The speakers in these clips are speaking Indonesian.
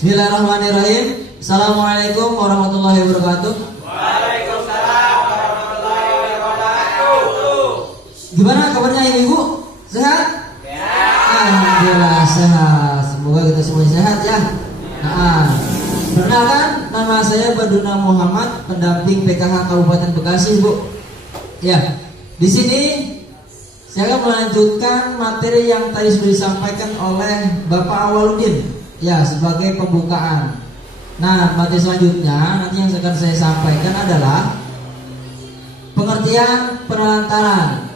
Bismillahirrahmanirrahim. Assalamualaikum warahmatullahi wabarakatuh. Waalaikumsalam warahmatullahi wabarakatuh. Gimana kabarnya ibu? Sehat? Ya. Alhamdulillah sehat. Semoga kita semua sehat ya. Perkenalkan, nama saya Baduna Muhammad, pendamping PKH Kabupaten Bekasi, Bu. Ya, di sini saya akan melanjutkan materi yang tadi sudah disampaikan oleh Bapak Awaludin, ya, sebagai pembukaan. Nah, materi selanjutnya nanti yang akan saya sampaikan adalah pengertian penelantaran.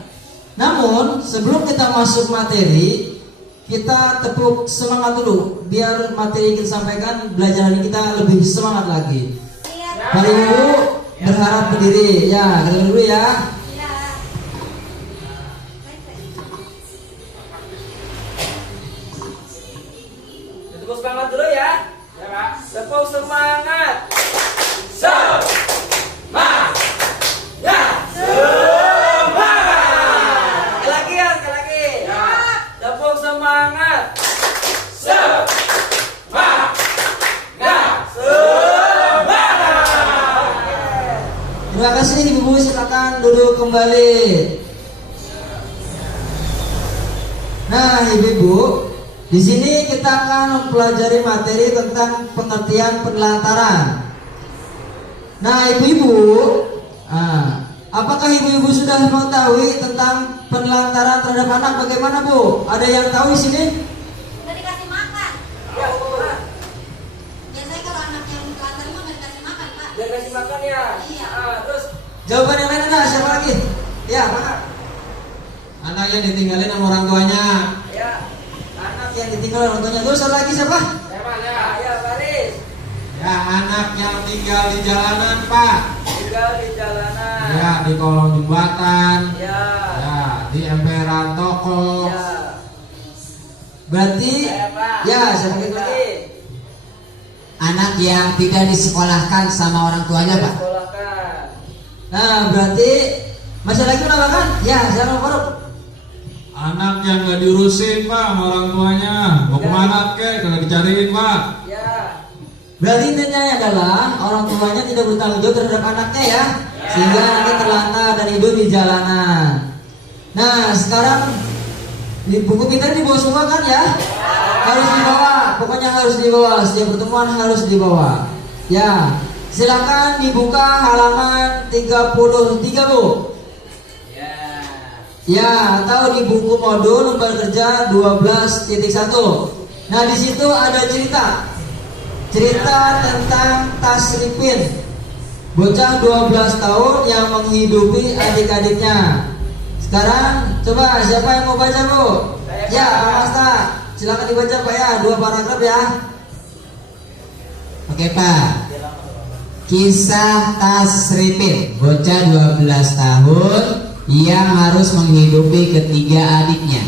Namun sebelum kita masuk materi, kita tepuk semangat dulu biar materi yang kita sampaikan, belajar ini kita lebih semangat lagi. Mari Ibu berharap berdiri. Ya, kita dulu ya. Tepuk semangat dulu ya. Ya, Pak. Tepuk semangat. Semangat. Ya. Semangat. Sekali lagi ya, sekali lagi. Ya. Tepuk semangat. Semangat. Ya. Semangat. Terima kasih Ibu, silakan duduk kembali. Nah, Ibu-ibu, di sini kita akan mempelajari materi tentang pengertian penelantaran. Nah, ibu-ibu, apakah ibu-ibu sudah mengetahui tentang penelantaran terhadap anak? Bagaimana, Bu? Ada yang tahu di sini? Udah dikasih makan. Ya, Pak. Biasanya kalau anak yang telantar mah nggak dikasih makan, Pak. Dia kasih makan ya. Iya. Terus Jawaban yang lain ada? Siapa lagi? Ya, Pak. Anak yang ditinggalin sama orang tuanya. ya. Anak yang ditinggalin orang tuanya. Terus ada lagi siapa? Siapa ya? Ya, Baris. Ya, anak yang tinggal di jalanan, Pak. Tinggal di jalanan. Ya, di kolong jembatan. Ya. Ya, di emperan toko. Ya. Berarti, Saya, Pak. ya, siapa lagi? Anak yang tidak disekolahkan sama orang tuanya, Pak. Sekolahkan. Nah, berarti masih lagi menambahkan? Ya, siapa Faruk? Anak yang gak diurusin, Pak, sama orang tuanya. Mau kemana, kek? Kagak dicariin, Pak. Ya. Berarti intinya adalah orang tuanya tidak bertanggung jawab terhadap anaknya ya, sehingga nanti terlantar dan hidup di jalanan. Nah, sekarang di buku kita dibawa semua kan ya? Harus dibawa, pokoknya harus dibawa. Setiap pertemuan harus dibawa. Ya, silakan dibuka halaman 33, Bu. Ya. Ya, atau di buku modul lembar kerja 12.1. Nah, di situ ada cerita tentang Tasripin, bocah 12 tahun yang menghidupi adik-adiknya. Sekarang coba siapa yang mau baca, Bu? Saya, Ya, Pak. Pak Masta, silakan dibaca Pak ya, 2 paragraf ya. Oke, Pak. Kisah Tasripin, bocah 12 tahun yang harus menghidupi ketiga adiknya.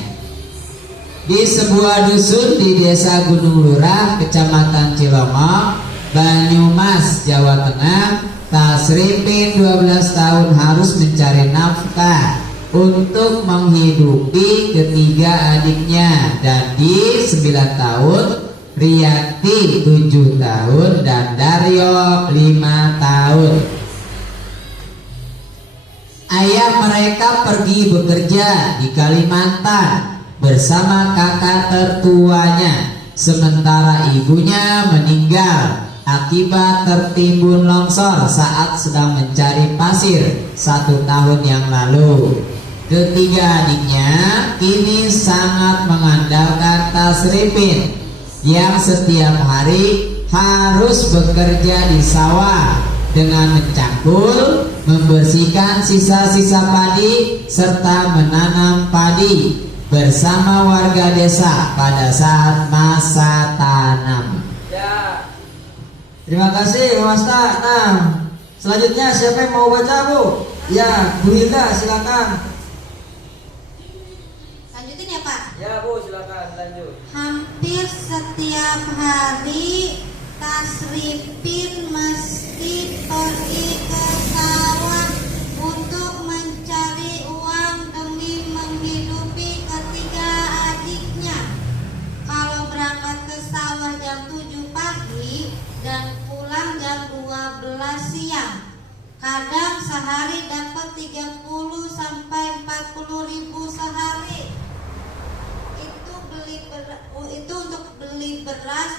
Di sebuah dusun di desa Gunung Lurah, kecamatan Cilongok, Banyumas, Jawa Tengah, Tasripin 12 tahun harus mencari nafkah untuk menghidupi ketiga adiknya. Dadi 9 tahun, Riyati 7 tahun, dan Daryo 5 tahun. Ayah mereka pergi bekerja di Kalimantan bersama kakak tertuanya, sementara ibunya meninggal akibat tertimbun longsor saat sedang mencari pasir 1 tahun yang lalu. Ketiga adiknya kini sangat mengandalkan Tasripin yang setiap hari harus bekerja di sawah dengan mencangkul, membersihkan sisa-sisa padi, serta menanam padi bersama warga desa pada saat masa tanam. Ya. Terima kasih, Pak Masta. Nah, selanjutnya siapa yang mau baca, Bu? Ya, Bu Hilda, silakan. Lanjutin ya, Pak. Ya, Bu, silakan lanjut. Hampir setiap hari Tasripin mesti pergi ke sawah untuk mencari uang demi menghidupi ketiga adiknya. Kalau berangkat ke sawah jam 7 pagi,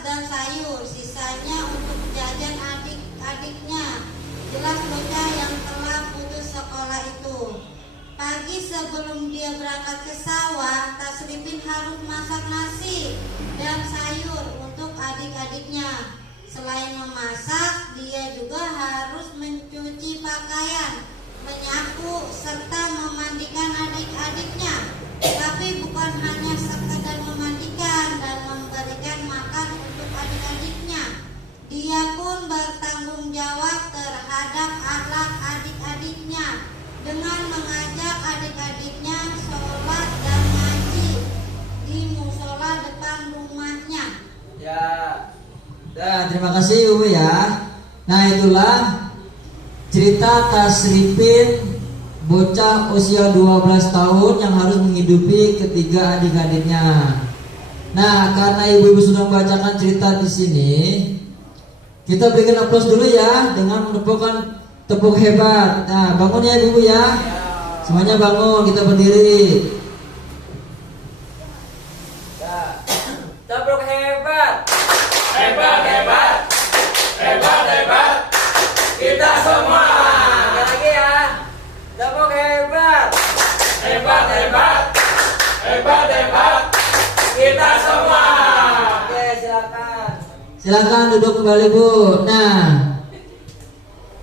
dan sayur, sisanya untuk jajan adik-adiknya. Jelas bocah yang telah putus sekolah itu. Pagi sebelum dia berangkat ke sawah, Tasripin harus masak nasi dan sayur untuk adik-adiknya. Selain memasak, dia juga harus mencuci pakaian, menyapu, serta memandikan adik-adiknya. Tapi bukan hanya sekedar memandikan dan memberikan makan untuk adik-adiknya. Dia pun bertanggung jawab terhadap akhlak adik-adiknya dengan mengajak adik-adiknya sholat dan ngaji di musola depan rumahnya. Ya. Nah, terima kasih Ibu ya. Nah, itulah cerita Tasripin, bocah usia 12 tahun yang harus menghidupi ketiga adik-adiknya. Nah, karena ibu-ibu sudah membacakan cerita di sini, kita berikan aplaus dulu ya dengan menepukkan tepuk hebat. Nah, bangun ya ibu-ibu ya. Semuanya bangun, kita berdiri. Ya. Tepuk hebat. Hebat, hebat. Hebat, hebat. Kita semua. Sekali lagi ya. Tepuk hebat. Hebat, hebat. Hebat, hebat. Kita semua. Oke, silakan. Silakan duduk kembali Bu. Nah,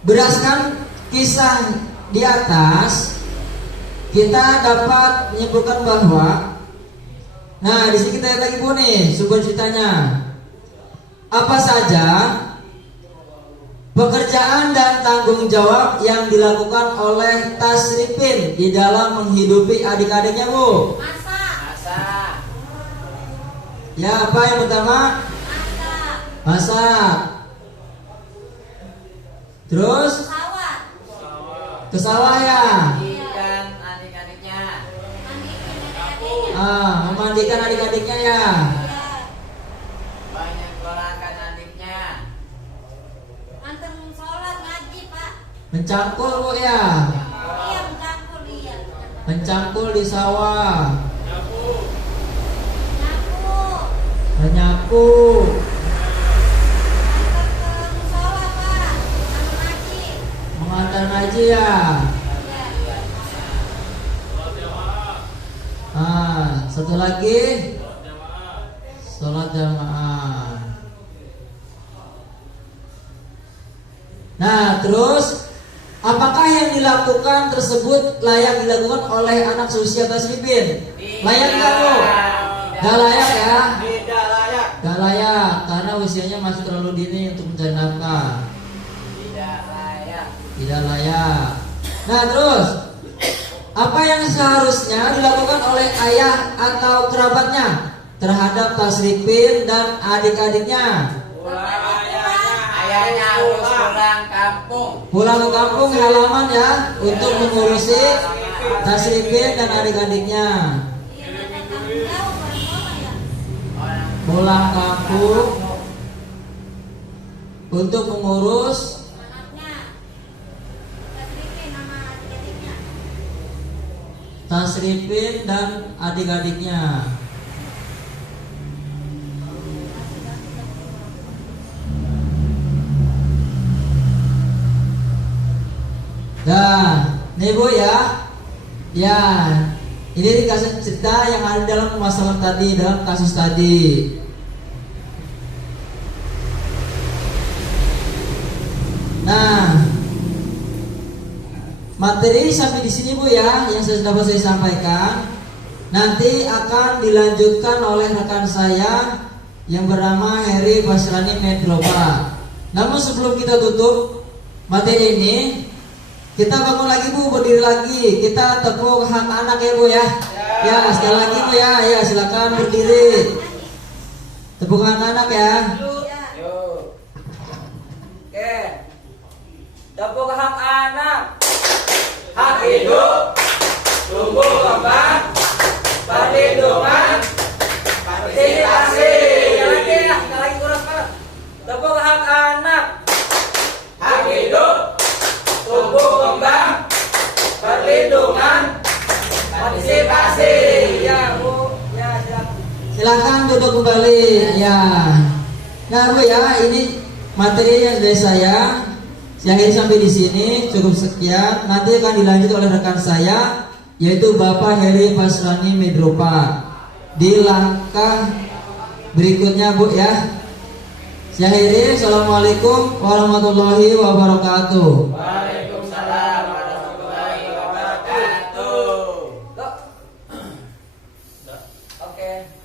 berdasarkan kisah di atas, kita dapat menyimpulkan bahwa, nah di sini kita lihat lagi Bu nih sumber ceritanya. Apa saja pekerjaan dan tanggung jawab yang dilakukan oleh Tasripin di dalam menghidupi adik-adiknya Bu? Masak. Ya, apa yang pertama? Masak. Terus Sawah. ke sawah ya. Ikan adik-adiknya. Memandikan adik-adiknya ya. Banyak keponakan adiknya. Antar sholat ngaji Pak. Mencangkul Bu ya. Iya mencampur iya. Mencangkul di sawah. Nyapu. Menyapu. Antar ke musola Pak. Sama ngaji. Mengantar ngaji ya. Satu lagi sholat jamaah. Nah, terus apakah yang dilakukan tersebut layak dilakukan oleh anak seusia Tasripin? Layak nggak Bu? Gak layak ya? Tidak layak. Gak layak karena usianya masih terlalu dini untuk mencari nafkah. Tidak layak. Tidak layak. Nah, terus apa yang seharusnya dilakukan oleh ayah atau kerabatnya terhadap Tasripin dan adik-adiknya? Ayahnya harus pulang kampung. Pulang ke kampung halaman ya untuk mengurusi Tasripin dan adik-adiknya. Iya mereka tanggung jawab orang tua ya. Pulang kampung untuk mengurus Anaknya. Tasripin sama adik-adiknya. Tasripin dan adik-adiknya. Nah, nih Bu ya. Ya, ini dikasih cerita yang ada dalam masalah tadi, dalam kasus tadi. Nah, materi sampai di sini Bu ya, yang dapat saya sampaikan. Nanti akan dilanjutkan oleh rekan saya yang bernama Heri Basrani Medropa. Namun sebelum kita tutup materi ini, kita bangun lagi Bu, berdiri lagi. Kita tepuk hak anak ya Bu ya. Ya, sekali lagi Bu ya. Ya, silakan berdiri. Tepuk hak anak ya. Yuk. Oke. Tepuk hak anak. Hak hidup, tumbuh kembang, perlindungan, partisipasi. Sekali lagi kurang banget. Tepuk hak anak. Hak hidup, tumbuh kembang, perlindungan, partisipasi. Ya Bu, ya silakan. Silakan duduk kembali. Ya. Nah Bu ya, ini materi yang dari saya akhiri sampai di sini, cukup sekian. Nanti akan dilanjut oleh rekan saya, yaitu Bapak Heri Pasrani Medropa di langkah berikutnya Bu ya. Saya akhiri, Assalamualaikum warahmatullahi wabarakatuh.